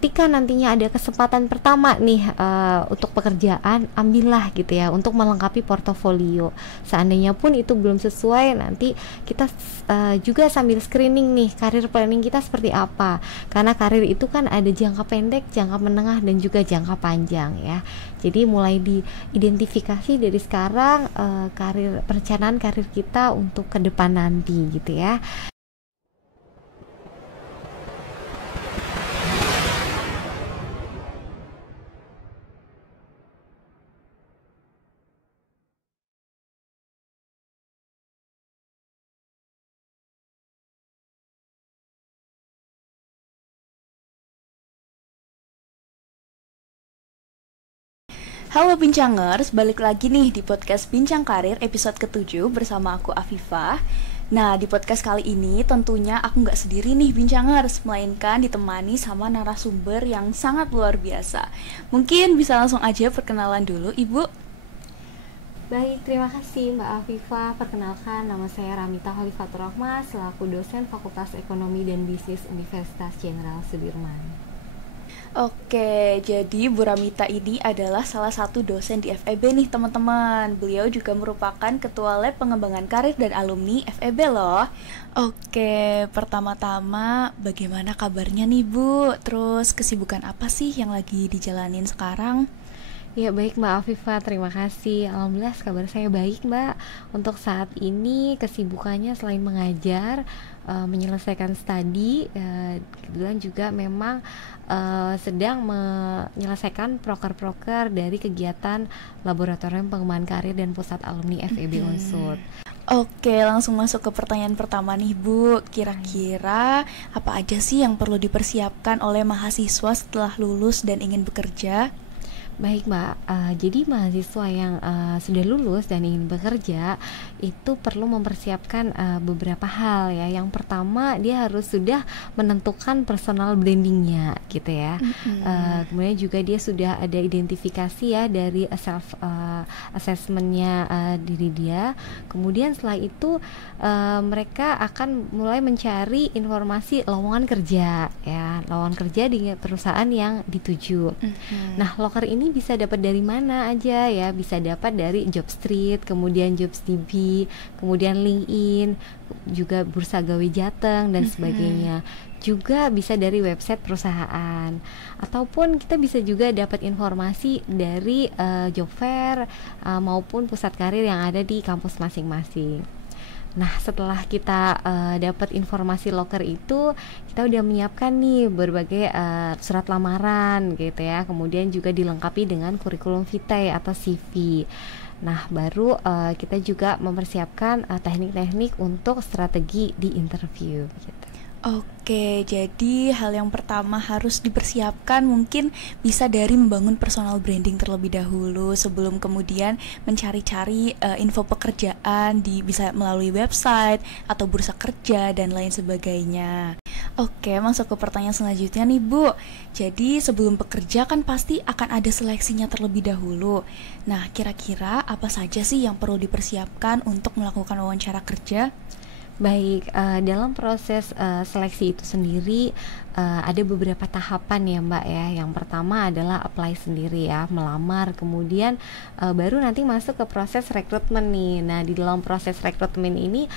ketika nantinya ada kesempatan pertama nih untuk pekerjaan, ambillah gitu ya untuk melengkapi portofolio. Seandainya pun itu belum sesuai, nanti kita juga sambil screening nih karir planning kita seperti apa, karena karir itu kan ada jangka pendek, jangka menengah, dan juga jangka panjang ya. Jadi mulai diidentifikasi dari sekarang perencanaan karir kita untuk ke depan nanti gitu ya. Halo Bincangers, balik lagi nih di podcast Bincang Karir episode ke-7 bersama aku Afifah. Nah, di podcast kali ini tentunya aku nggak sendiri nih Bincangers, melainkan ditemani sama narasumber yang sangat luar biasa. Mungkin bisa langsung aja perkenalan dulu Ibu. Baik, terima kasih Mbak Afifah. Perkenalkan, nama saya Ramita Khalifatur Rahma, selaku dosen Fakultas Ekonomi dan Bisnis Universitas Jenderal Sudirman. Oke, jadi Bu Ramita ini adalah salah satu dosen di FEB nih teman-teman. Beliau juga merupakan Ketua Lab Pengembangan Karir dan Alumni FEB loh. Oke, pertama-tama bagaimana kabarnya nih Bu? Terus kesibukan apa sih yang lagi dijalanin sekarang? Ya baik Mbak Afifah, terima kasih. Alhamdulillah kabar saya baik Mbak. Untuk saat ini kesibukannya selain mengajar, menyelesaikan studi, kebetulan juga memang sedang menyelesaikan proker-proker dari kegiatan Laboratorium Pengembangan Karir dan Pusat Alumni FEB Unsur. Oke, langsung masuk ke pertanyaan pertama nih Bu. Kira-kira apa aja sih yang perlu dipersiapkan oleh mahasiswa setelah lulus dan ingin bekerja? Baik Mbak, jadi mahasiswa yang sudah lulus dan ingin bekerja itu perlu mempersiapkan beberapa hal ya. Yang pertama, dia harus sudah menentukan personal brandingnya gitu ya. Kemudian juga dia sudah ada identifikasi ya dari self assessmentnya diri dia. Kemudian setelah itu mereka akan mulai mencari informasi lowongan kerja ya, lowongan kerja di perusahaan yang dituju. Nah, loker ini bisa dapat dari mana aja ya, bisa dapat dari Jobstreet, kemudian JobsDB, kemudian LinkedIn, juga Bursa Gawe Jateng dan sebagainya. Juga bisa dari website perusahaan, ataupun kita bisa juga dapat informasi dari job fair maupun pusat karir yang ada di kampus masing-masing. Nah, setelah kita dapat informasi loker itu, kita udah menyiapkan nih berbagai surat lamaran gitu ya. Kemudian juga dilengkapi dengan kurikulum vitae atau CV. Nah, baru kita juga mempersiapkan teknik-teknik untuk strategi di interview gitu. Oke, jadi hal yang pertama harus dipersiapkan mungkin bisa dari membangun personal branding terlebih dahulu sebelum kemudian mencari-cari info pekerjaan bisa melalui website atau bursa kerja dan lain sebagainya. Oke, masuk ke pertanyaan selanjutnya nih Bu. Jadi sebelum bekerja kan pasti akan ada seleksinya terlebih dahulu. Nah, kira-kira apa saja sih yang perlu dipersiapkan untuk melakukan wawancara kerja? Baik, dalam proses seleksi itu sendiri ada beberapa tahapan ya Mbak ya. Yang pertama adalah apply sendiri ya, melamar. Kemudian baru nanti masuk ke proses rekrutmen nih. Nah, di dalam proses rekrutmen ini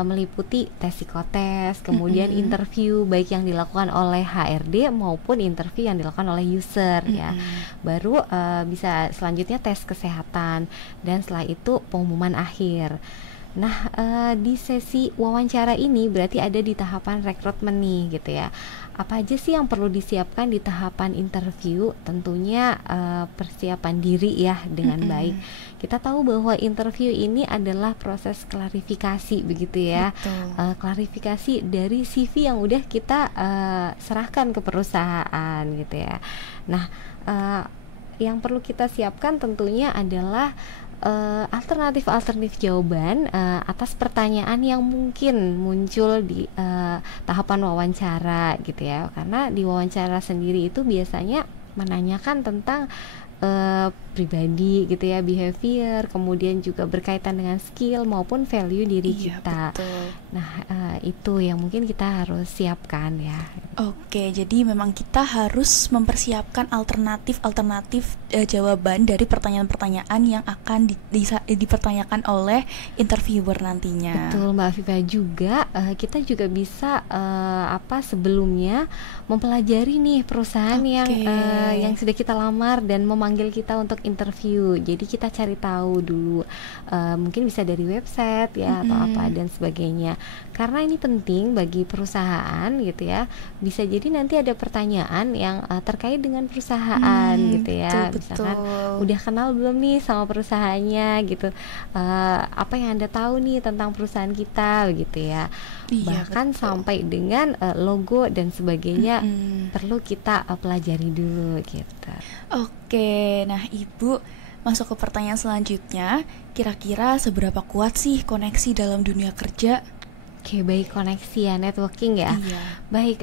meliputi tes psikotes, kemudian interview baik yang dilakukan oleh HRD maupun interview yang dilakukan oleh user ya. Baru bisa selanjutnya tes kesehatan, dan setelah itu pengumuman akhir. Nah, di sesi wawancara ini berarti ada di tahapan rekrutmen nih gitu ya. Apa aja sih yang perlu disiapkan di tahapan interview? Tentunya persiapan diri ya dengan baik. Kita tahu bahwa interview ini adalah proses klarifikasi begitu ya. Klarifikasi dari CV yang udah kita serahkan ke perusahaan gitu ya. Nah, yang perlu kita siapkan tentunya adalah alternatif jawaban atas pertanyaan yang mungkin muncul di tahapan wawancara gitu ya. Karena di wawancara sendiri itu biasanya menanyakan tentang pribadi gitu ya, behavior, kemudian juga berkaitan dengan skill maupun value diri Iya, kita. betul. Nah, itu yang mungkin kita harus siapkan ya. Oke, jadi memang kita harus mempersiapkan alternatif jawaban dari pertanyaan-pertanyaan yang akan dipertanyakan oleh interviewer nantinya. Betul Mbak Afifa, juga kita juga bisa sebelumnya mempelajari nih perusahaan yang sudah kita lamar dan memanggil kita untuk interview. Jadi kita cari tahu dulu, mungkin bisa dari website ya atau apa dan sebagainya. Karena ini penting bagi perusahaan gitu ya. Bisa jadi nanti ada pertanyaan yang terkait dengan perusahaan gitu ya. Betul. Misalkan udah kenal belum nih sama perusahaannya gitu. Apa yang Anda tahu nih tentang perusahaan kita gitu ya. Iya, Bahkan betul. sampai dengan logo dan sebagainya perlu kita pelajari dulu gitu. Oke, nah Ibu masuk ke pertanyaan selanjutnya. Kira-kira seberapa kuat sih koneksi dalam dunia kerja? Oke, baik, koneksi ya, networking ya. Iya. Baik,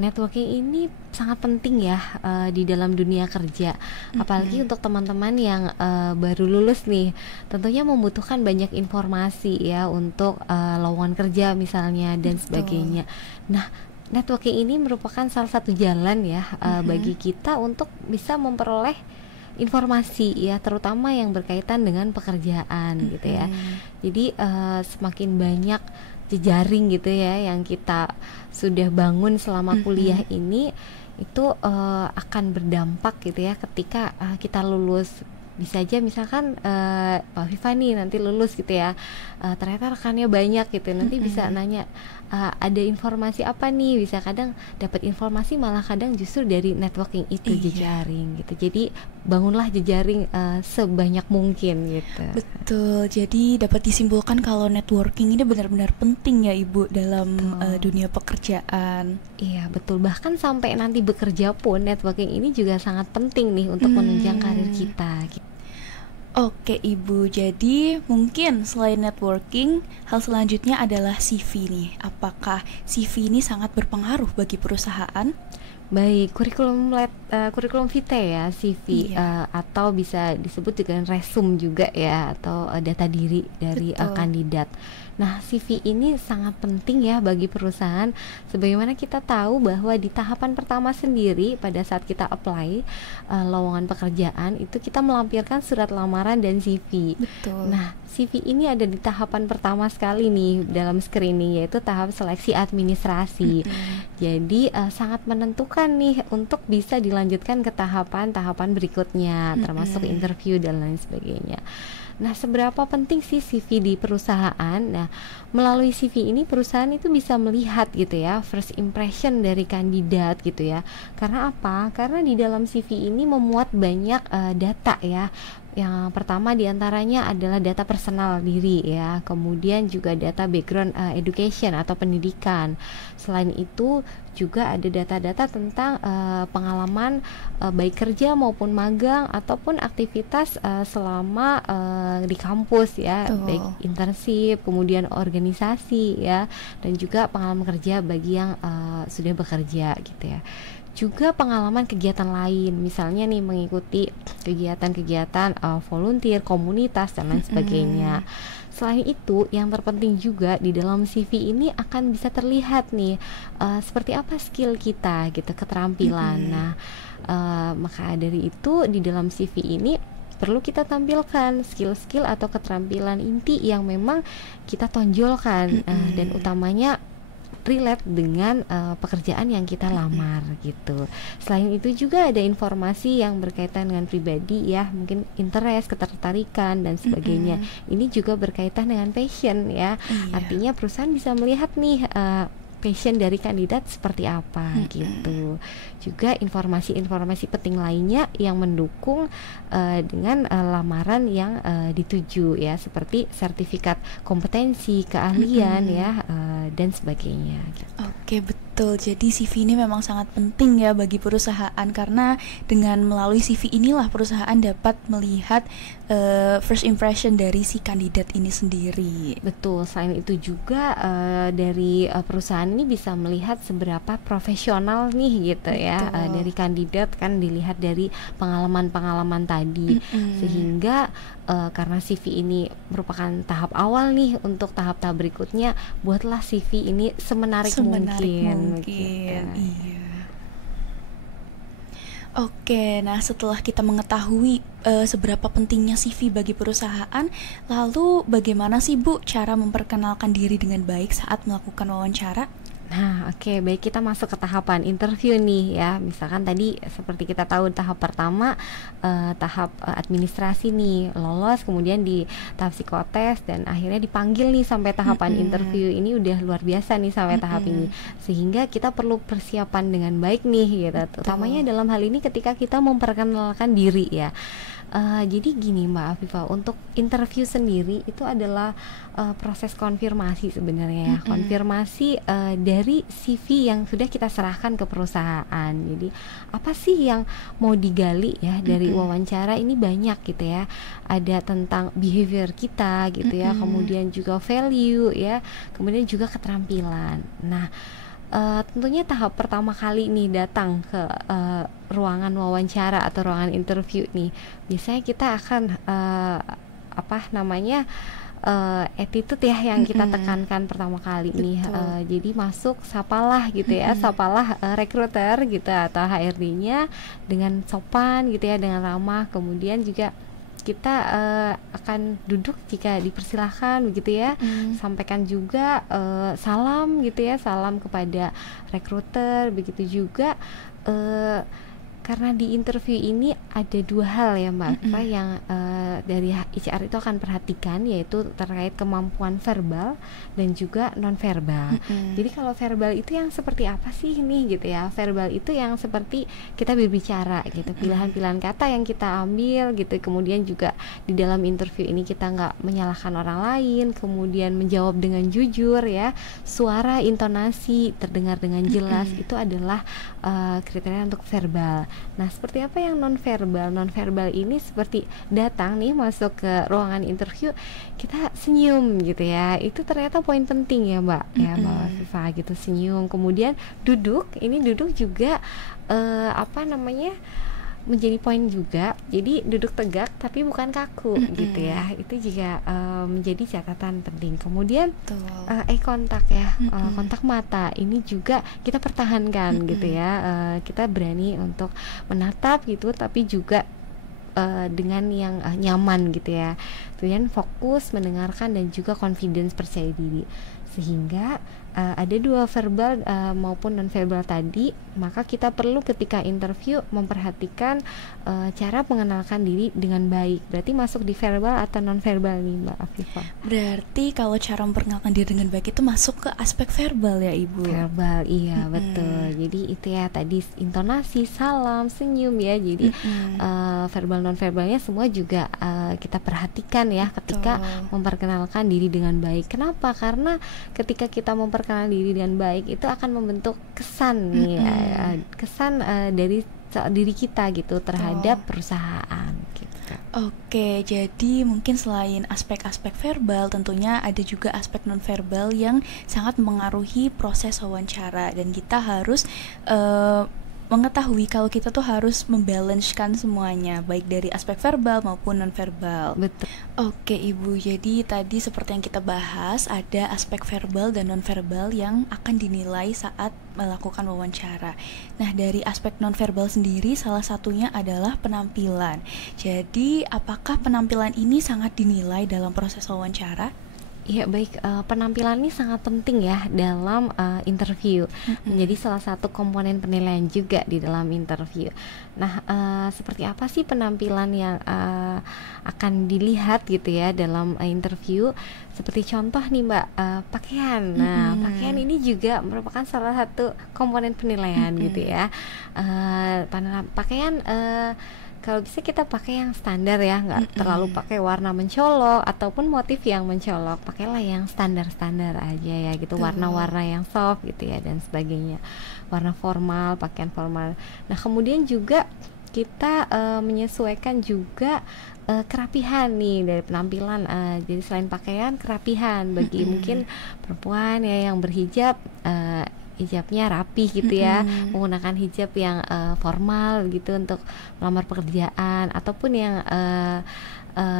networking ini sangat penting ya di dalam dunia kerja. Apalagi untuk teman-teman yang baru lulus nih, tentunya membutuhkan banyak informasi ya untuk lowongan kerja misalnya dan sebagainya. Nah, networking ini merupakan salah satu jalan ya bagi kita untuk bisa memperoleh informasi ya, terutama yang berkaitan dengan pekerjaan gitu ya. Jadi semakin banyak jejaring gitu ya yang kita sudah bangun selama kuliah ini, itu akan berdampak gitu ya ketika kita lulus. Bisa aja misalkan Pak Viva nih nanti lulus gitu ya, ternyata rekannya banyak gitu, nanti bisa nanya ada informasi apa nih, bisa kadang dapat informasi malah kadang justru dari networking itu, jejaring gitu. Jadi bangunlah jejaring sebanyak mungkin gitu. Betul, jadi dapat disimpulkan kalau networking ini benar-benar penting ya Ibu dalam dunia pekerjaan. Iya betul, bahkan sampai nanti bekerja pun networking ini juga sangat penting nih untuk menunjang karir kita gitu. Oke Ibu, jadi mungkin selain networking, hal selanjutnya adalah CV nih. Apakah CV ini sangat berpengaruh bagi perusahaan? Baik, kurikulum vitae ya, CV, atau bisa disebut dengan resume juga ya, atau data diri dari kandidat. Nah, CV ini sangat penting ya bagi perusahaan. Sebagaimana kita tahu bahwa di tahapan pertama sendiri pada saat kita apply lowongan pekerjaan itu kita melampirkan surat lamaran dan CV. Betul. Nah, CV ini ada di tahapan pertama sekali nih dalam screening, yaitu tahap seleksi administrasi. Jadi sangat menentukan nih untuk bisa dilanjutkan ke tahapan-tahapan berikutnya, termasuk interview dan lain sebagainya. Nah, seberapa penting sih CV di perusahaan? Nah, melalui CV ini perusahaan itu bisa melihat gitu ya, first impression dari kandidat gitu ya. Karena apa? Karena di dalam CV ini memuat banyak data ya. Yang pertama diantaranya adalah data personal diri ya, kemudian juga data background education atau pendidikan. Selain itu juga ada data-data tentang pengalaman baik kerja maupun magang ataupun aktivitas selama di kampus ya, baik internship, kemudian organisasi ya, dan juga pengalaman kerja bagi yang sudah bekerja gitu ya. Juga pengalaman kegiatan lain, misalnya nih mengikuti kegiatan-kegiatan volunteer, komunitas dan lain sebagainya. Selain itu, yang terpenting juga di dalam CV ini akan bisa terlihat nih seperti apa skill kita gitu, keterampilan. Nah, maka dari itu di dalam CV ini perlu kita tampilkan skill-skill atau keterampilan inti yang memang kita tonjolkan dan utamanya relate dengan pekerjaan yang kita lamar gitu. Selain itu juga ada informasi yang berkaitan dengan pribadi ya, mungkin interest, ketertarikan dan sebagainya. Ini juga berkaitan dengan passion ya. Artinya perusahaan bisa melihat nih passion dari kandidat seperti apa gitu. Juga informasi-informasi penting lainnya yang mendukung dengan lamaran yang dituju ya, seperti sertifikat kompetensi, keahlian ya dan sebagainya gitu. Oke, betul. Betul, jadi CV ini memang sangat penting ya bagi perusahaan, karena dengan melalui CV inilah perusahaan dapat melihat first impression dari si kandidat ini sendiri. Betul, selain itu juga dari perusahaan ini bisa melihat seberapa profesional nih gitu ya. Dari kandidat kan dilihat dari pengalaman-pengalaman tadi. Sehingga karena CV ini merupakan tahap awal nih untuk tahap-tahap berikutnya, buatlah CV ini semenarik mungkin. Gitu. Iya. Oke, nah setelah kita mengetahui seberapa pentingnya CV bagi perusahaan, lalu bagaimana sih Bu cara memperkenalkan diri dengan baik saat melakukan wawancara? Nah, oke, baik, kita masuk ke tahapan interview nih ya. Misalkan tadi seperti kita tahu tahap pertama tahap administrasi nih, lolos, kemudian di tahap psikotes dan akhirnya dipanggil nih sampai tahapan interview. Ini udah luar biasa nih sampai tahap ini. Sehingga kita perlu persiapan dengan baik nih gitu. Utamanya dalam hal ini ketika kita memperkenalkan diri ya. Jadi gini Mbak Afifah, untuk interview sendiri itu adalah proses konfirmasi sebenarnya ya. Konfirmasi dari CV yang sudah kita serahkan ke perusahaan. Jadi apa sih yang mau digali ya dari wawancara ini, banyak gitu ya. Ada tentang behavior kita gitu ya, kemudian juga value ya, kemudian juga keterampilan. Nah, tentunya tahap pertama kali nih datang ke ruangan wawancara atau ruangan interview nih, biasanya kita akan attitude ya yang kita tekankan pertama kali nih. Jadi masuk sapalah gitu ya, sapalah recruiter gitu atau HRD-nya dengan sopan gitu ya, dengan ramah. Kemudian juga kita akan duduk jika dipersilahkan begitu ya. Sampaikan juga salam gitu ya, salam kepada recruiter. Begitu juga karena di interview ini ada dua hal ya Mbak Afifa yang dari HR itu akan perhatikan, yaitu terkait kemampuan verbal dan juga non verbal. Jadi kalau verbal itu yang seperti apa sih ini gitu ya? Verbal itu yang seperti kita berbicara gitu, pilihan-pilihan kata yang kita ambil gitu. Kemudian juga di dalam interview ini kita nggak menyalahkan orang lain, kemudian menjawab dengan jujur ya, suara, intonasi terdengar dengan jelas. Itu adalah kriteria untuk verbal. Nah, seperti apa yang non verbal? Non verbal ini seperti datang nih masuk ke ruangan interview, kita senyum gitu ya. Itu ternyata poin penting ya Mbak, ya Mbak Afifah gitu, senyum. Kemudian duduk, ini duduk juga menjadi poin juga. Jadi duduk tegak tapi bukan kaku gitu ya. Itu juga menjadi catatan penting. Kemudian eye contact ya, kontak mata ini juga kita pertahankan gitu ya. Kita berani untuk menatap gitu, tapi juga dengan yang nyaman gitu ya. Kemudian fokus mendengarkan dan juga confidence, percaya diri. Sehingga ada dua verbal maupun non verbal tadi, maka kita perlu ketika interview memperhatikan cara mengenalkan diri dengan baik. Berarti masuk di verbal atau non verbal nih Mbak Afifah? Berarti kalau cara memperkenalkan diri dengan baik itu masuk ke aspek verbal ya Ibu? Verbal, iya betul. Jadi itu ya tadi intonasi, salam, senyum ya. Jadi verbal non verbalnya semua juga kita perhatikan ya ketika memperkenalkan diri dengan baik. Kenapa? Karena ketika kita memperkenalkan diri dengan baik itu akan membentuk kesan nih kesan dari diri kita gitu terhadap perusahaan gitu. Oke, jadi mungkin selain aspek-aspek verbal, tentunya ada juga aspek non-verbal yang sangat mengaruhi proses wawancara, dan kita harus mengetahui kalau kita tuh harus membalancekan semuanya, baik dari aspek verbal maupun non-verbal. Betul. Oke Ibu, jadi tadi seperti yang kita bahas, ada aspek verbal dan non-verbal yang akan dinilai saat melakukan wawancara. Nah, dari aspek non-verbal sendiri salah satunya adalah penampilan. Jadi, apakah penampilan ini sangat dinilai dalam proses wawancara? Iya baik, penampilan ini sangat penting ya dalam interview, menjadi salah satu komponen penilaian juga di dalam interview. Nah, seperti apa sih penampilan yang akan dilihat gitu ya dalam interview? Seperti contoh nih Mbak, pakaian. Nah, pakaian ini juga merupakan salah satu komponen penilaian gitu ya. Pakaian kalau bisa kita pakai yang standar ya, nggak terlalu pakai warna mencolok ataupun motif yang mencolok. Pakailah yang standar-standar aja ya gitu, Betul. warna-warna yang soft gitu ya dan sebagainya. Warna formal, pakaian formal. Nah, kemudian juga kita menyesuaikan juga kerapihan nih dari penampilan. Jadi selain pakaian, kerapihan bagi mungkin perempuan ya yang berhijab, hijabnya rapi gitu ya, menggunakan hijab yang formal gitu untuk melamar pekerjaan, ataupun yang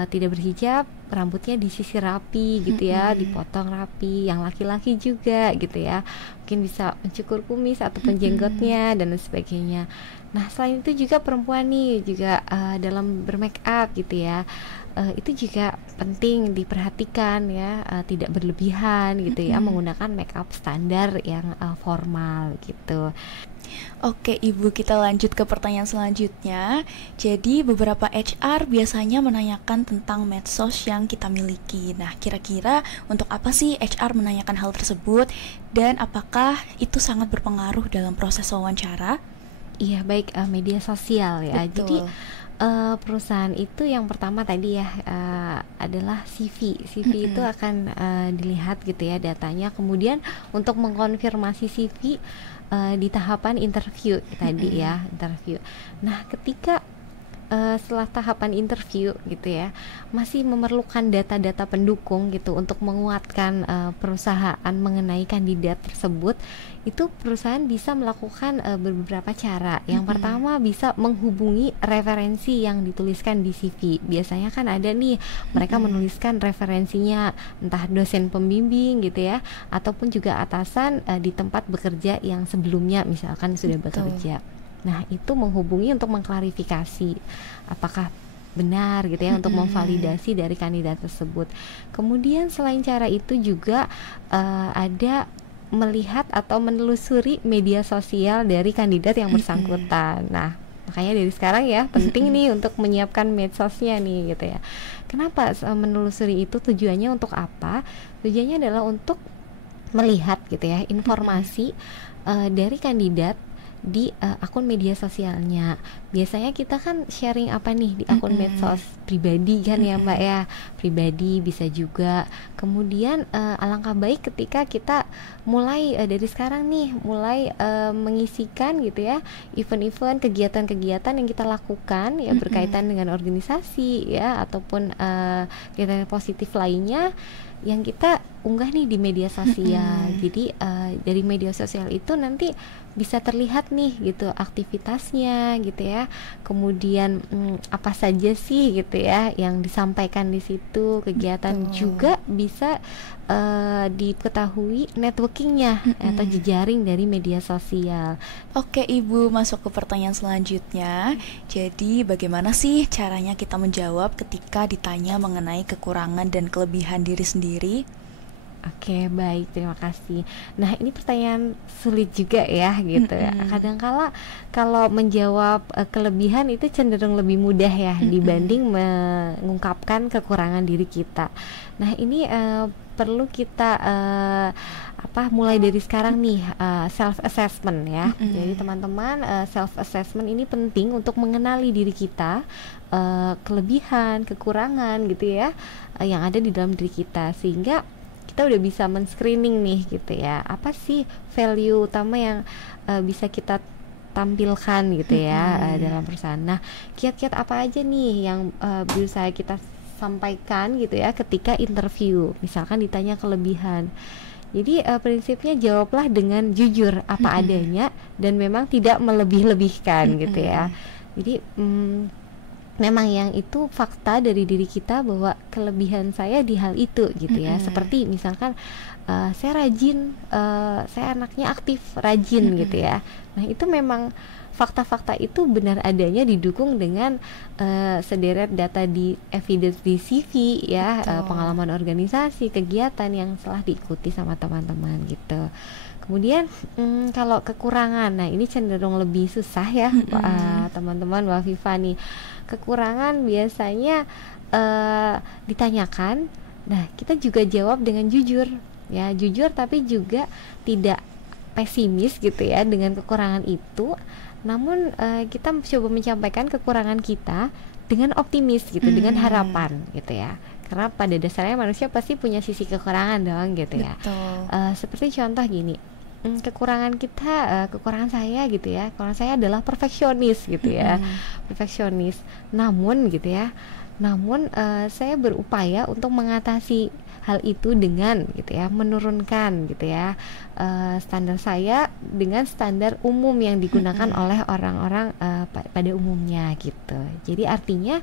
tidak berhijab, rambutnya disisir rapi gitu ya, dipotong rapi. Yang laki-laki juga gitu ya, mungkin bisa mencukur kumis ataupun jenggotnya dan lain sebagainya. Nah, selain itu juga perempuan nih juga dalam bermake up gitu ya, itu juga penting diperhatikan ya, tidak berlebihan gitu ya, menggunakan make up standar yang formal gitu. Oke, Ibu, kita lanjut ke pertanyaan selanjutnya. Jadi, beberapa HR biasanya menanyakan tentang medsos yang kita miliki. Nah, kira-kira untuk apa sih HR menanyakan hal tersebut, dan apakah itu sangat berpengaruh dalam proses wawancara? Iya, baik, media sosial ya. Betul. Jadi perusahaan itu yang pertama tadi ya, adalah CV. CV itu akan dilihat gitu ya datanya. Kemudian untuk mengkonfirmasi CV di tahapan interview tadi ya, interview. Nah, ketika setelah tahapan interview gitu ya, masih memerlukan data-data pendukung gitu untuk menguatkan perusahaan mengenai kandidat tersebut, itu perusahaan bisa melakukan beberapa cara. Yang pertama, bisa menghubungi referensi yang dituliskan di CV. Biasanya kan ada nih, mereka menuliskan referensinya, entah dosen pembimbing gitu ya, ataupun juga atasan di tempat bekerja yang sebelumnya misalkan sudah bekerja. Nah, itu menghubungi untuk mengklarifikasi apakah benar gitu ya, untuk memvalidasi dari kandidat tersebut. Kemudian selain cara itu juga ada melihat atau menelusuri media sosial dari kandidat yang bersangkutan. Nah, makanya dari sekarang ya penting nih untuk menyiapkan medsosnya nih gitu ya. Kenapa menelusuri itu? Tujuannya untuk apa? Tujuannya adalah untuk melihat gitu ya informasi dari kandidat di akun media sosialnya. Biasanya kita kan sharing apa nih di akun medsos pribadi kan ya Mbak ya, pribadi bisa juga. Kemudian alangkah baik ketika kita mulai dari sekarang nih, mulai mengisikan gitu ya event-event, kegiatan-kegiatan yang kita lakukan ya berkaitan dengan organisasi ya, ataupun kegiatan positif lainnya yang kita unggah nih di media sosial. Jadi dari media sosial itu nanti bisa terlihat nih gitu aktivitasnya gitu ya. Kemudian apa saja sih gitu ya yang disampaikan di situ, kegiatan. Juga bisa diketahui networkingnya atau jejaring dari media sosial. Oke, Ibu, masuk ke pertanyaan selanjutnya. Jadi, bagaimana sih caranya kita menjawab ketika ditanya mengenai kekurangan dan kelebihan diri sendiri? Oke, baik, terima kasih. Nah, ini pertanyaan sulit juga ya gitu ya. Kadangkala kalau menjawab kelebihan itu cenderung lebih mudah ya dibanding mengungkapkan kekurangan diri kita. Nah, ini perlu kita mulai dari sekarang nih, self assessment ya. Jadi teman-teman, self assessment ini penting untuk mengenali diri kita, kelebihan, kekurangan gitu ya, yang ada di dalam diri kita, sehingga kita udah bisa men-screening nih gitu ya, apa sih value utama yang bisa kita tampilkan gitu ya dalam perusahaan. Nah, kiat-kiat apa aja nih yang bisa kita sampaikan gitu ya ketika interview, misalkan ditanya kelebihan. Jadi prinsipnya jawablah dengan jujur apa adanya dan memang tidak melebih-lebihkan gitu ya. Jadi memang yang itu fakta dari diri kita bahwa kelebihan saya di hal itu gitu ya. Seperti misalkan saya rajin, saya anaknya aktif, rajin gitu ya. Nah, itu memang fakta-fakta itu benar adanya didukung dengan sederet data di evidence di CV ya, pengalaman organisasi, kegiatan yang telah diikuti sama teman-teman gitu. Kemudian kalau kekurangan, nah ini cenderung lebih susah ya teman-teman, Mbak Viva nih. Kekurangan biasanya ditanyakan, nah kita juga jawab dengan jujur ya, jujur tapi juga tidak pesimis gitu ya dengan kekurangan itu, namun kita coba menyampaikan kekurangan kita dengan optimis gitu, dengan harapan gitu ya. Karena pada dasarnya manusia pasti punya sisi kekurangan dong gitu ya. Seperti contoh gini, kekurangan kita, kekurangan saya gitu ya, kekurangan saya adalah perfeksionis gitu ya, perfeksionis. Namun gitu ya, saya berupaya untuk mengatasi hal itu dengan gitu ya, menurunkan gitu ya standar saya dengan standar umum yang digunakan oleh orang-orang pada umumnya gitu. Jadi artinya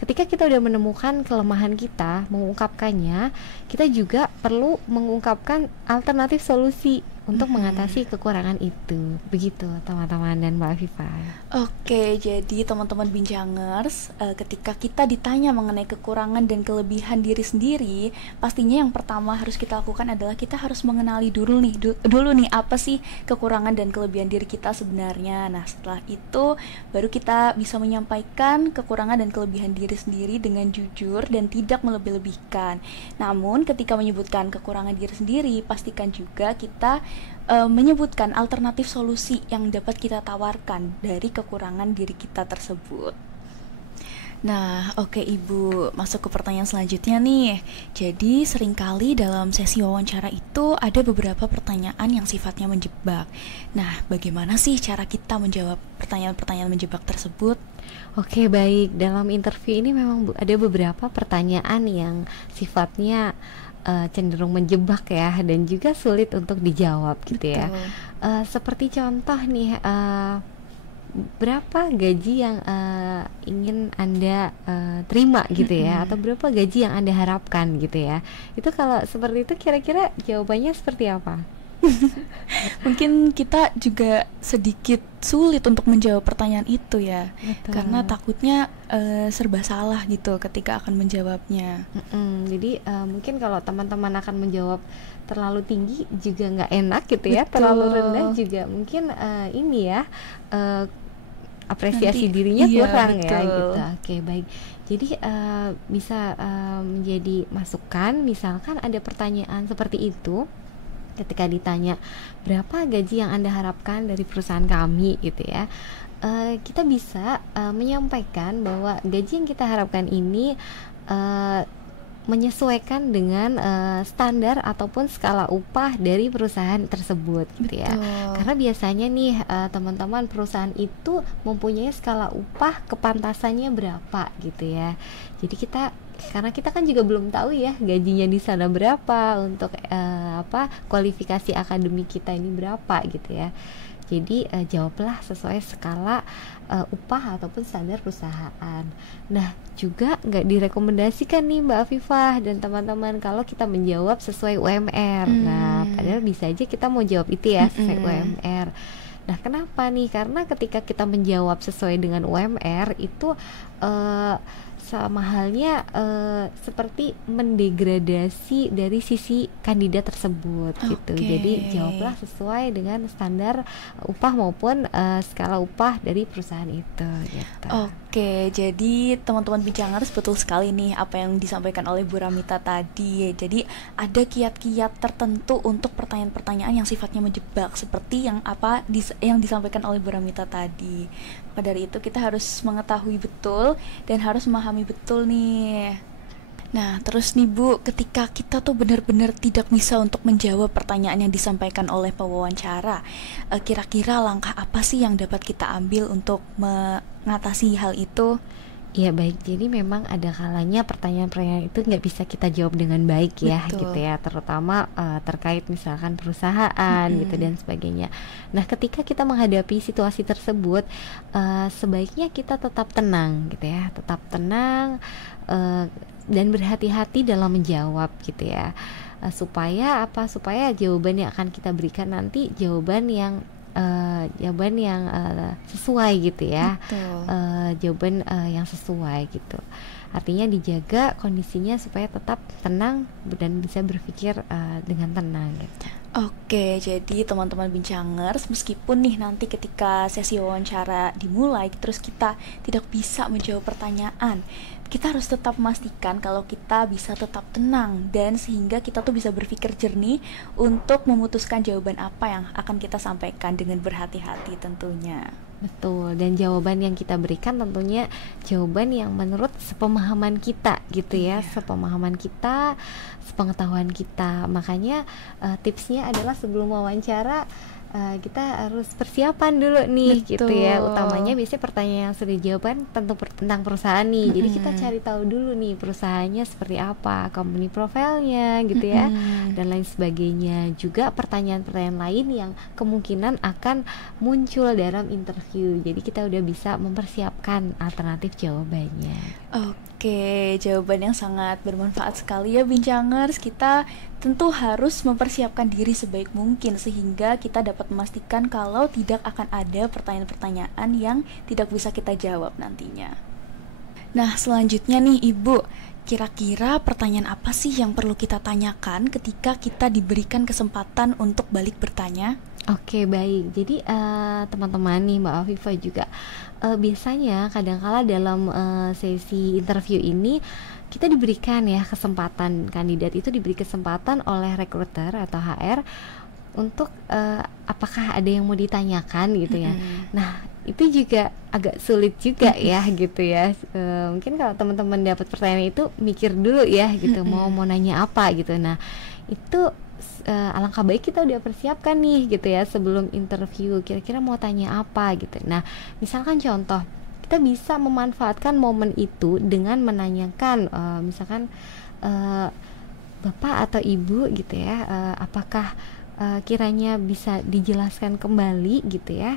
ketika kita udah menemukan kelemahan kita, mengungkapkannya, kita juga perlu mengungkapkan alternatif solusi untuk mengatasi kekurangan itu. Begitu teman-teman dan Mbak Afifa. Oke, jadi teman-teman Bincangers, ketika kita ditanya mengenai kekurangan dan kelebihan diri sendiri, pastinya yang pertama harus kita lakukan adalah kita harus mengenali dulu nih apa sih kekurangan dan kelebihan diri kita sebenarnya. Nah, setelah itu baru kita bisa menyampaikan kekurangan dan kelebihan diri sendiri dengan jujur dan tidak melebih-lebihkan. Namun ketika menyebutkan kekurangan diri sendiri, pastikan juga kita menyebutkan alternatif solusi yang dapat kita tawarkan dari kekurangan diri kita tersebut. Nah, oke Ibu, masuk ke pertanyaan selanjutnya nih. Jadi seringkali dalam sesi wawancara itu ada beberapa pertanyaan yang sifatnya menjebak. Nah, bagaimana sih cara kita menjawab pertanyaan-pertanyaan menjebak tersebut? Oke, baik. Dalam interview ini memang ada beberapa pertanyaan yang sifatnya cenderung menjebak ya, dan juga sulit untuk dijawab gitu ya. Seperti contoh nih, berapa gaji yang ingin Anda terima gitu ya, atau berapa gaji yang Anda harapkan gitu ya. Itu kalau seperti itu kira-kira jawabannya seperti apa? Mungkin kita juga sedikit sulit untuk menjawab pertanyaan itu ya. Karena takutnya serba salah gitu ketika akan menjawabnya. Jadi mungkin kalau teman-teman akan menjawab terlalu tinggi juga nggak enak gitu ya. Terlalu rendah juga mungkin ini ya apresiasi dirinya kurang ya gitu. Oke, baik. Jadi bisa menjadi masukan, misalkan ada pertanyaan seperti itu. Ketika ditanya berapa gaji yang Anda harapkan dari perusahaan kami gitu ya, kita bisa menyampaikan bahwa gaji yang kita harapkan ini menyesuaikan dengan standar ataupun skala upah dari perusahaan tersebut gitu ya. Karena biasanya nih teman-teman, perusahaan itu mempunyai skala upah kepantasannya berapa gitu ya. Jadi karena kita kan juga belum tahu ya gajinya di sana berapa, untuk kualifikasi akademik kita ini berapa gitu ya. Jadi jawablah sesuai skala upah ataupun standar perusahaan. Nah, juga nggak direkomendasikan nih Mbak Afifah dan teman-teman kalau kita menjawab sesuai UMR. Nah, padahal bisa aja kita mau jawab itu ya sesuai UMR. Nah, kenapa nih? Karena ketika kita menjawab sesuai dengan UMR itu sama halnya seperti mendegradasi dari sisi kandidat tersebut gitu. Jadi jawablah sesuai dengan standar upah maupun skala upah dari perusahaan itu gitu. Jadi teman-teman Bincangers, betul sekali nih apa yang disampaikan oleh Bu Ramita tadi. Jadi ada kiat-kiat tertentu untuk pertanyaan-pertanyaan yang sifatnya menjebak seperti yang disampaikan oleh Bu Ramita tadi. Pada dari itu kita harus mengetahui betul dan harus memahami betul nih. Nah, terus nih Bu, ketika kita tuh benar-benar tidak bisa untuk menjawab pertanyaan yang disampaikan oleh pewawancara, kira-kira langkah apa sih yang dapat kita ambil untuk mengatasi hal itu? Ya baik, jadi memang ada kalanya pertanyaan-pertanyaan itu nggak bisa kita jawab dengan baik ya. Betul. Gitu ya, terutama terkait misalkan perusahaan gitu dan sebagainya. Nah, ketika kita menghadapi situasi tersebut, sebaiknya kita tetap tenang gitu ya, tetap tenang dan berhati-hati dalam menjawab gitu ya, supaya jawaban yang akan kita berikan nanti jawaban yang sesuai gitu ya. Jawaban yang sesuai gitu. Artinya dijaga kondisinya supaya tetap tenang dan bisa berpikir dengan tenang gitu. Jadi teman-teman Bincangers, meskipun nih nanti ketika sesi wawancara dimulai terus kita tidak bisa menjawab pertanyaan, kita harus tetap memastikan kalau kita bisa tetap tenang dan sehingga kita tuh bisa berpikir jernih untuk memutuskan jawaban apa yang akan kita sampaikan dengan berhati-hati tentunya. Betul, dan jawaban yang kita berikan tentunya jawaban yang menurut sepemahaman kita gitu ya, Iya. sepemahaman kita, sepengetahuan kita. Makanya tipsnya adalah sebelum wawancara kita harus persiapan dulu nih gitu ya. Betul. Utamanya biasanya pertanyaan yang sudah dijawabkan tentang perusahaan nih. Jadi kita Mm-mm. cari tahu dulu nih perusahaannya seperti apa, company profile-nya gitu ya, Mm-mm. dan lain sebagainya. Juga pertanyaan-pertanyaan lain yang kemungkinan akan muncul dalam interview. Jadi kita udah bisa mempersiapkan alternatif jawabannya. Oke, jawaban yang sangat bermanfaat sekali ya Bincangers. Kita tentu harus mempersiapkan diri sebaik mungkin sehingga kita dapat memastikan kalau tidak akan ada pertanyaan-pertanyaan yang tidak bisa kita jawab nantinya. Nah, selanjutnya nih Ibu, kira-kira pertanyaan apa sih yang perlu kita tanyakan ketika kita diberikan kesempatan untuk balik bertanya? Oke, baik. Jadi teman-teman nih, Mbak Afifa juga biasanya kadangkala dalam sesi interview ini kita diberikan ya kesempatan, kandidat itu diberi kesempatan oleh recruiter atau HR untuk apakah ada yang mau ditanyakan gitu ya. Mm-mm. Nah, itu juga agak sulit juga ya gitu ya. Mungkin kalau teman-teman dapat pertanyaan itu mikir dulu ya gitu, mau nanya apa gitu. Nah, itu alangkah baik kita udah persiapkan nih gitu ya sebelum interview, kira-kira mau tanya apa gitu. Nah, misalkan contoh, kita bisa memanfaatkan momen itu dengan menanyakan misalkan eh, bapak atau ibu gitu ya, apakah kiranya bisa dijelaskan kembali gitu ya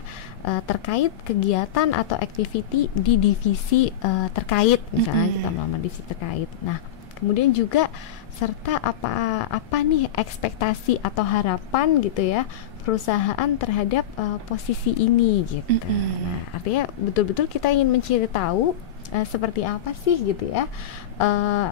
terkait kegiatan atau activity di divisi terkait, misalnya kita melamar divisi terkait. Nah, kemudian juga serta apa nih ekspektasi atau harapan gitu ya perusahaan terhadap posisi ini gitu. Nah, artinya betul-betul kita ingin mencari tahu seperti apa sih gitu ya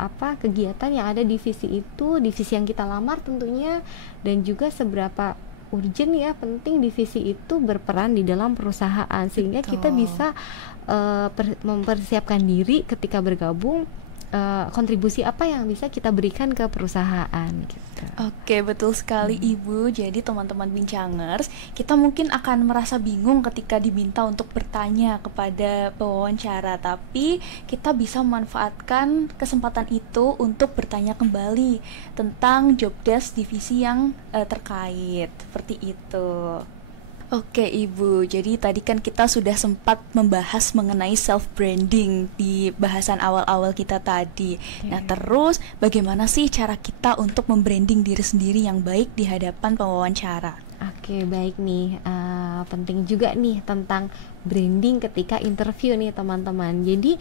apa kegiatan yang ada di divisi itu, divisi yang kita lamar tentunya, dan juga seberapa urgent ya penting divisi itu berperan di dalam perusahaan sehingga kita Betul. bisa mempersiapkan diri ketika bergabung, kontribusi apa yang bisa kita berikan ke perusahaan gitu. Oke, betul sekali Ibu. Jadi teman-teman Bincangers, kita mungkin akan merasa bingung ketika diminta untuk bertanya kepada pewawancara, tapi kita bisa memanfaatkan kesempatan itu untuk bertanya kembali tentang job desk divisi yang terkait. Seperti itu. Oke Ibu, jadi tadi kan kita sudah sempat membahas mengenai self branding di bahasan awal-awal kita tadi. Nah, terus bagaimana sih cara kita untuk membranding diri sendiri yang baik di hadapan pewawancara? Oke, baik nih. Penting juga nih tentang branding ketika interview nih teman-teman. Jadi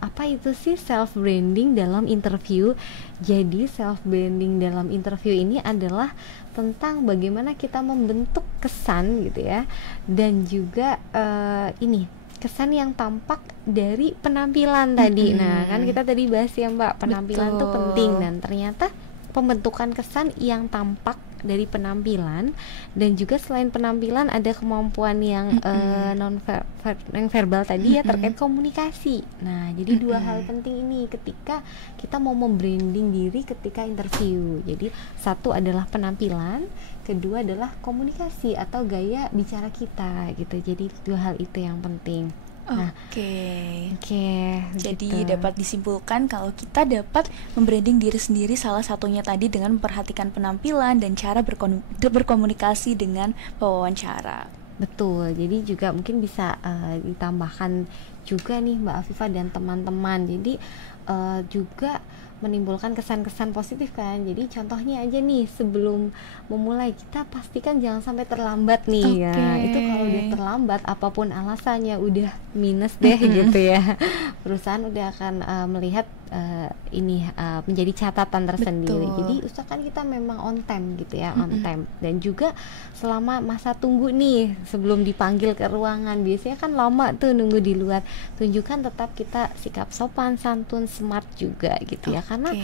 apa itu sih self branding dalam interview? Jadi self branding dalam interview ini adalah tentang bagaimana kita membentuk kesan gitu ya, dan juga ini kesan yang tampak dari penampilan tadi. Nah, kan kita tadi bahas ya Mbak, penampilan tuh penting, dan ternyata pembentukan kesan yang tampak dari penampilan, dan juga selain penampilan ada kemampuan yang non verbal tadi ya terkait komunikasi. Nah, jadi dua hal penting ini ketika kita mau membranding diri ketika interview. Jadi satu adalah penampilan, kedua adalah komunikasi atau gaya bicara kita gitu. Jadi dua hal itu yang penting. Nah, Oke. jadi Jadi dapat disimpulkan kalau kita dapat membranding diri sendiri salah satunya tadi dengan memperhatikan penampilan dan cara berkomunikasi dengan pewawancara. betul. Jadi juga mungkin bisa ditambahkan juga nih Mbak Afifa dan teman-teman. Jadi juga menimbulkan kesan-kesan positif kan. Jadi contohnya aja nih, sebelum memulai kita pastikan jangan sampai terlambat nih ya. Itu kalau udah terlambat apapun alasannya udah minus deh gitu ya. Perusahaan udah akan melihat ini menjadi catatan tersendiri. Betul. Jadi usahakan kita memang on time gitu ya, on time. Dan juga selama masa tunggu nih sebelum dipanggil ke ruangan, biasanya kan lama tuh nunggu di luar. Tunjukkan tetap kita sikap sopan, santun, smart juga gitu ya. Karena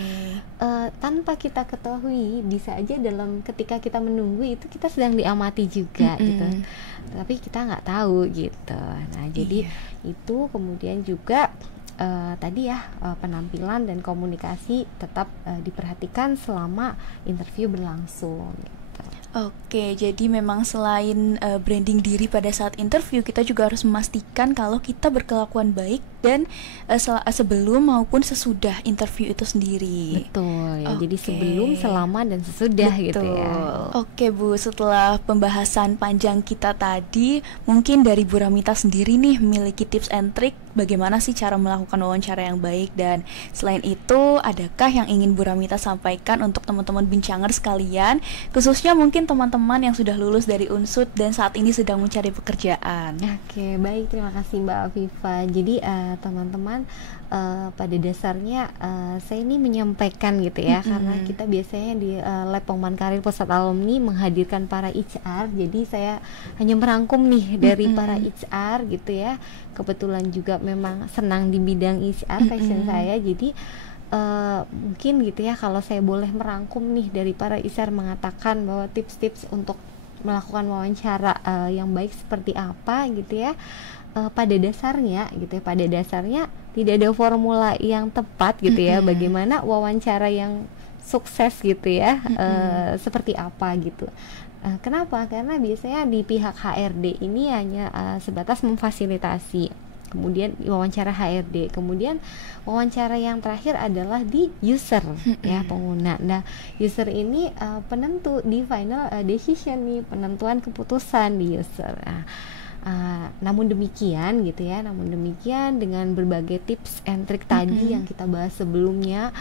tanpa kita ketahui bisa aja dalam ketika kita menunggu itu kita sedang diamati juga gitu. Tapi kita nggak tahu gitu. Nah, jadi itu kemudian juga tadi ya penampilan dan komunikasi tetap diperhatikan selama interview berlangsung gitu. Oke, jadi memang selain branding diri pada saat interview, kita juga harus memastikan kalau kita berkelakuan baik dan sebelum maupun sesudah interview itu sendiri. Betul ya. Jadi Oke. sebelum, selama, dan sesudah gitu ya. Oke Bu, setelah pembahasan panjang kita tadi, mungkin dari Bu Ramita sendiri nih memiliki tips and trick bagaimana sih cara melakukan wawancara yang baik, dan selain itu adakah yang ingin Bu Ramita sampaikan untuk teman-teman bincanger sekalian, khususnya mungkin teman-teman yang sudah lulus dari Unsud dan saat ini sedang mencari pekerjaan? Oke, baik, terima kasih Mbak Afifa. Jadi teman-teman, pada dasarnya saya ini menyampaikan gitu ya, karena kita biasanya di Lab Pengembangan Karir Pusat Alumni menghadirkan para HR. Jadi saya hanya merangkum nih dari para HR gitu ya. Kebetulan juga memang senang di bidang HR, passion saya. Jadi mungkin gitu ya, kalau saya boleh merangkum nih dari para HR mengatakan bahwa tips-tips untuk melakukan wawancara yang baik seperti apa gitu ya. Pada dasarnya gitu ya, pada dasarnya tidak ada formula yang tepat gitu ya, bagaimana wawancara yang sukses gitu ya, seperti apa gitu. Kenapa? Karena biasanya di pihak HRD ini hanya sebatas memfasilitasi, kemudian wawancara HRD, kemudian wawancara yang terakhir adalah di user ya, pengguna. Nah, user ini penentu di final decision nih, penentuan keputusan di user. Namun demikian gitu ya, namun demikian dengan berbagai tips and trick tadi yang kita bahas sebelumnya,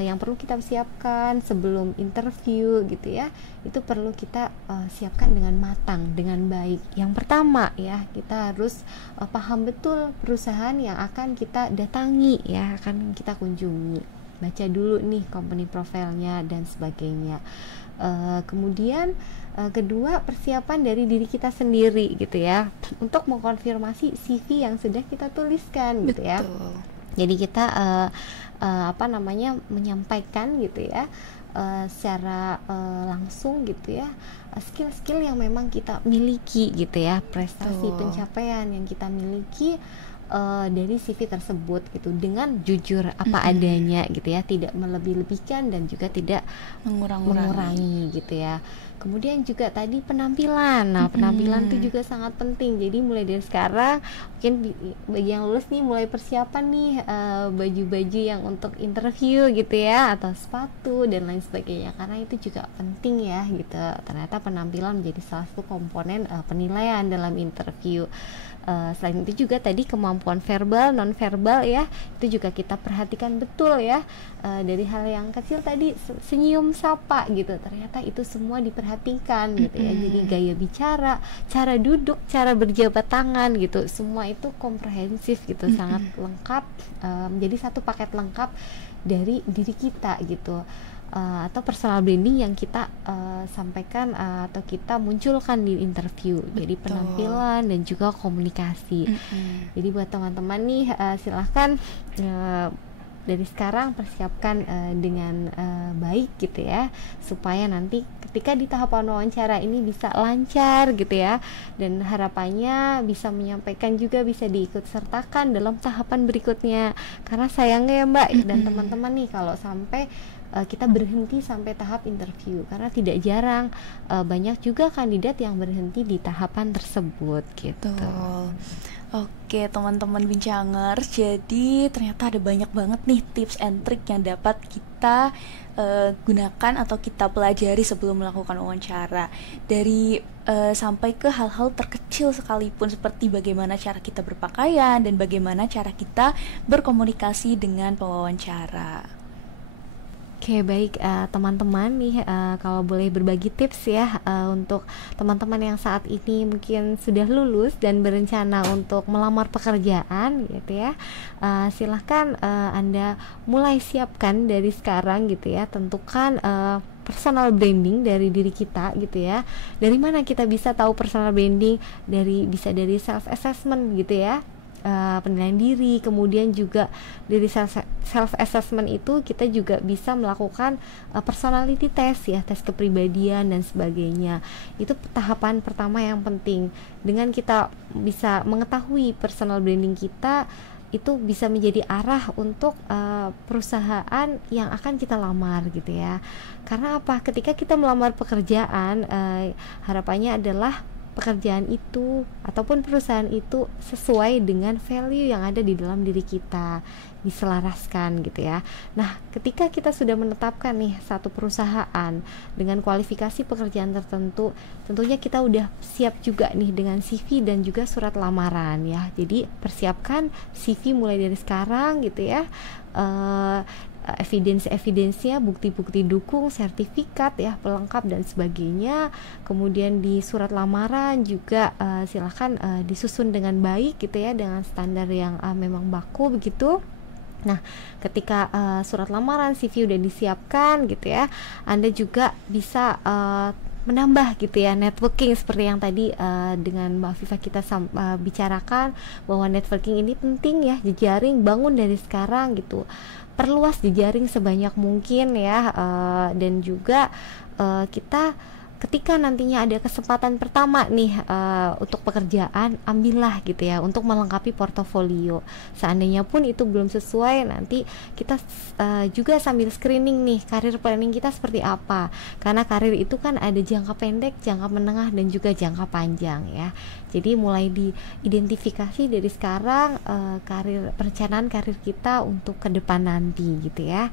yang perlu kita siapkan sebelum interview gitu ya, itu perlu kita siapkan dengan matang, dengan baik. Yang pertama ya, kita harus paham betul perusahaan yang akan kita datangi ya, akan kita kunjungi. Baca dulu nih company profile-nya dan sebagainya. Kemudian kedua, persiapan dari diri kita sendiri gitu ya, untuk mengkonfirmasi CV yang sudah kita tuliskan gitu ya. Jadi kita menyampaikan gitu ya, secara langsung gitu ya, skill-skill yang memang kita miliki gitu ya, prestasi pencapaian yang kita miliki dari CV tersebut gitu, dengan jujur apa adanya gitu ya, tidak melebih-lebihkan dan juga tidak mengurangi gitu ya. Kemudian juga tadi penampilan. Nah, penampilan itu juga sangat penting. Jadi mulai dari sekarang, mungkin bagi yang lulus nih, mulai persiapan nih baju-baju yang untuk interview gitu ya, atau sepatu dan lain sebagainya, karena itu juga penting ya gitu. Ternyata penampilan menjadi salah satu komponen penilaian dalam interview. Selain itu juga tadi kemampuan verbal, non verbal ya, itu juga kita perhatikan betul ya, dari hal yang kecil tadi, senyum sapa gitu, ternyata itu semua diperhatikan gitu ya. Jadi gaya bicara, cara duduk, cara berjabat tangan gitu, semua itu komprehensif gitu, sangat lengkap, menjadi satu paket lengkap dari diri kita gitu. Atau personal branding yang kita sampaikan atau kita munculkan di interview. Jadi penampilan dan juga komunikasi. Jadi buat teman-teman nih, silahkan dari sekarang persiapkan dengan baik gitu ya, supaya nanti ketika di tahapan wawancara ini bisa lancar gitu ya, dan harapannya bisa menyampaikan juga, bisa diikut sertakan dalam tahapan berikutnya. Karena sayangnya ya Mbak dan teman-teman nih, kalau sampai kita berhenti sampai tahap interview, karena tidak jarang banyak juga kandidat yang berhenti di tahapan tersebut gitu. Oke teman-teman bincangers, jadi ternyata ada banyak banget nih tips and trick yang dapat kita gunakan atau kita pelajari sebelum melakukan wawancara, dari sampai ke hal-hal terkecil sekalipun, seperti bagaimana cara kita berpakaian dan bagaimana cara kita berkomunikasi dengan pewawancara. Oke, baik teman-teman nih, kalau boleh berbagi tips ya untuk teman-teman yang saat ini mungkin sudah lulus dan berencana untuk melamar pekerjaan gitu ya, silahkan Anda mulai siapkan dari sekarang gitu ya, tentukan personal branding dari diri kita gitu ya. Dari mana kita bisa tahu personal branding? Bisa dari self assessment gitu ya. penilaian diri, kemudian juga dari self assessment itu kita juga bisa melakukan personality test ya, tes kepribadian dan sebagainya. Itu tahapan pertama yang penting. Dengan kita bisa mengetahui personal branding kita, itu bisa menjadi arah untuk perusahaan yang akan kita lamar gitu ya. Karena apa? Ketika kita melamar pekerjaan, harapannya adalah pekerjaan itu ataupun perusahaan itu sesuai dengan value yang ada di dalam diri kita, diselaraskan gitu ya. Nah, ketika kita sudah menetapkan nih satu perusahaan dengan kualifikasi pekerjaan tertentu, tentunya kita udah siap juga nih dengan CV dan juga surat lamaran ya. Jadi persiapkan CV mulai dari sekarang gitu ya. Evidence-nya, bukti-bukti dukung, sertifikat ya, pelengkap dan sebagainya. Kemudian di surat lamaran juga silakan disusun dengan baik gitu ya, dengan standar yang memang baku begitu. Nah, ketika surat lamaran, CV udah disiapkan gitu ya, Anda juga bisa menambah gitu ya networking seperti yang tadi dengan Mbak Viva kita bicarakan bahwa networking ini penting ya, jejaring bangun dari sekarang gitu. Perluas jejaring sebanyak mungkin ya, dan juga kita ketika nantinya ada kesempatan pertama nih untuk pekerjaan, ambillah gitu ya untuk melengkapi portofolio. Seandainya pun itu belum sesuai, nanti kita juga sambil screening nih karir planning kita seperti apa, karena karir itu kan ada jangka pendek, jangka menengah dan juga jangka panjang ya. Jadi mulai diidentifikasi dari sekarang perencanaan karir kita untuk ke depan nanti gitu ya.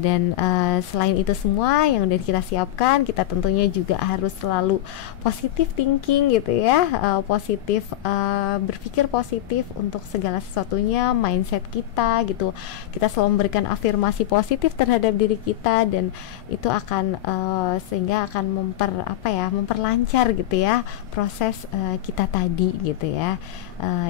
Dan selain itu semua yang udah kita siapkan, kita tentunya juga harus selalu positive thinking gitu ya, berpikir positif untuk segala sesuatunya, mindset kita gitu. Kita selalu memberikan afirmasi positif terhadap diri kita, dan itu akan sehingga akan memperlancar gitu ya proses kita tadi gitu ya.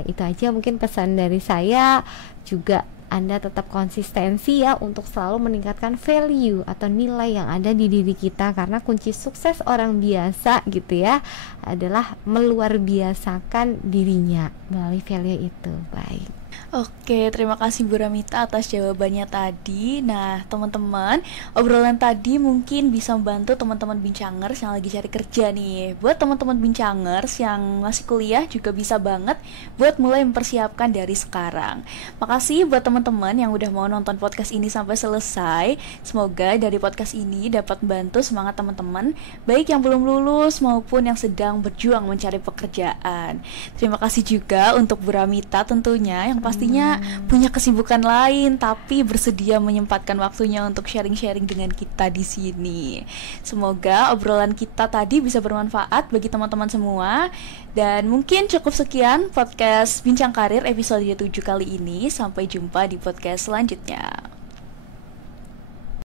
Itu aja mungkin pesan dari saya. Juga Anda tetap konsistensi ya untuk selalu meningkatkan value atau nilai yang ada di diri kita, karena kunci sukses orang biasa gitu ya adalah meluar biasakan dirinya melalui value itu. Baik. Oke, terima kasih Bu Ramita atas jawabannya tadi. Nah, teman-teman, obrolan tadi mungkin bisa membantu teman-teman bincangers yang lagi cari kerja nih. Buat teman-teman bincangers yang masih kuliah juga bisa banget buat mulai mempersiapkan dari sekarang. Makasih buat teman-teman yang udah mau nonton podcast ini sampai selesai. Semoga dari podcast ini dapat membantu semangat teman-teman, baik yang belum lulus maupun yang sedang berjuang mencari pekerjaan. Terima kasih juga untuk Bu Ramita tentunya yang pastinya punya kesibukan lain tapi bersedia menyempatkan waktunya untuk sharing-sharing dengan kita di sini. Semoga obrolan kita tadi bisa bermanfaat bagi teman-teman semua. Dan mungkin cukup sekian podcast Bincang Karir episode 7 kali ini. Sampai jumpa di podcast selanjutnya.